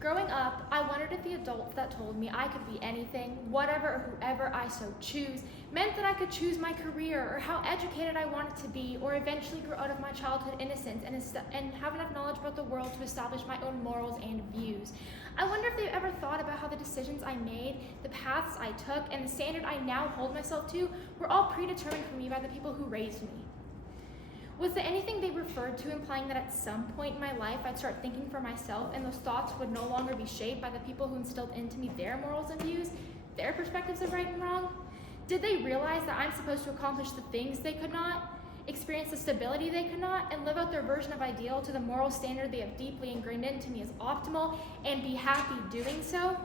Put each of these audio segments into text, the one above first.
Growing up, I wondered if the adults that told me I could be anything, whatever or whoever I so choose, meant that I could choose my career or how educated I wanted to be, or eventually grow out of my childhood innocence and have enough knowledge about the world to establish my own morals and views. I wonder if they've ever thought about how the decisions I made, the paths I took, and the standard I now hold myself to were all predetermined for me by the people who raised me. Was there anything they referred to implying that at some point in my life I'd start thinking for myself and those thoughts would no longer be shaped by the people who instilled into me their morals and views, their perspectives of right and wrong? Did they realize that I'm supposed to accomplish the things they could not, experience the stability they could not, and live out their version of ideal to the moral standard they have deeply ingrained into me as optimal and be happy doing so?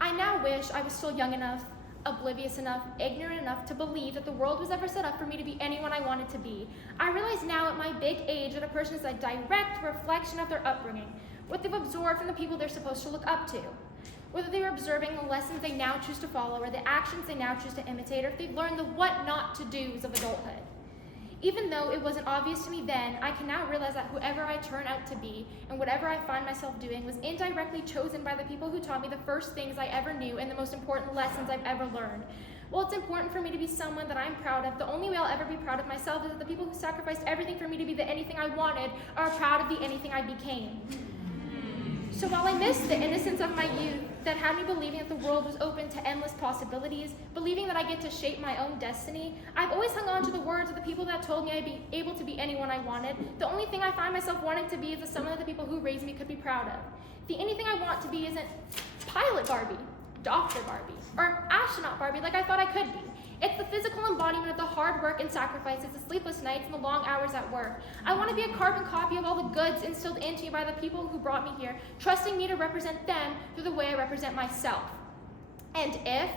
I now wish I was still young enough, oblivious enough, ignorant enough to believe that the world was ever set up for me to be anyone I wanted to be. I realize now at my big age that a person is a direct reflection of their upbringing, what they've absorbed from the people they're supposed to look up to. Whether they are observing the lessons they now choose to follow or the actions they now choose to imitate, or if they've learned the what not to do's of adulthood. Even though it wasn't obvious to me then, I can now realize that whoever I turn out to be and whatever I find myself doing was indirectly chosen by the people who taught me the first things I ever knew and the most important lessons I've ever learned. While it's important for me to be someone that I'm proud of, the only way I'll ever be proud of myself is that the people who sacrificed everything for me to be the anything I wanted are proud of the anything I became. So while I miss the innocence of my youth that had me believing that the world was open to endless possibilities, believing that I get to shape my own destiny, I've always hung on to the words of the people that told me I'd be able to be anyone I wanted. The only thing I find myself wanting to be is someone that the people who raised me could be proud of. The anything I want to be isn't pilot Barbie, Dr. Barbie, or astronaut Barbie like I thought I could be. It's the physical embodiment of the hard work and sacrifices, the sleepless nights, and the long hours at work. I want to be a carbon copy of all the goods instilled into me by the people who brought me here, trusting me to represent them through the way I represent myself. And if,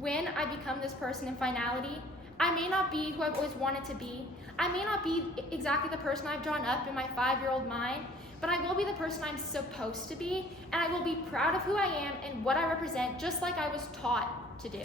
when I become this person in finality, I may not be who I've always wanted to be, I may not be exactly the person I've drawn up in my 5-year-old mind, but I will be the person I'm supposed to be, and I will be proud of who I am and what I represent, just like I was taught to do.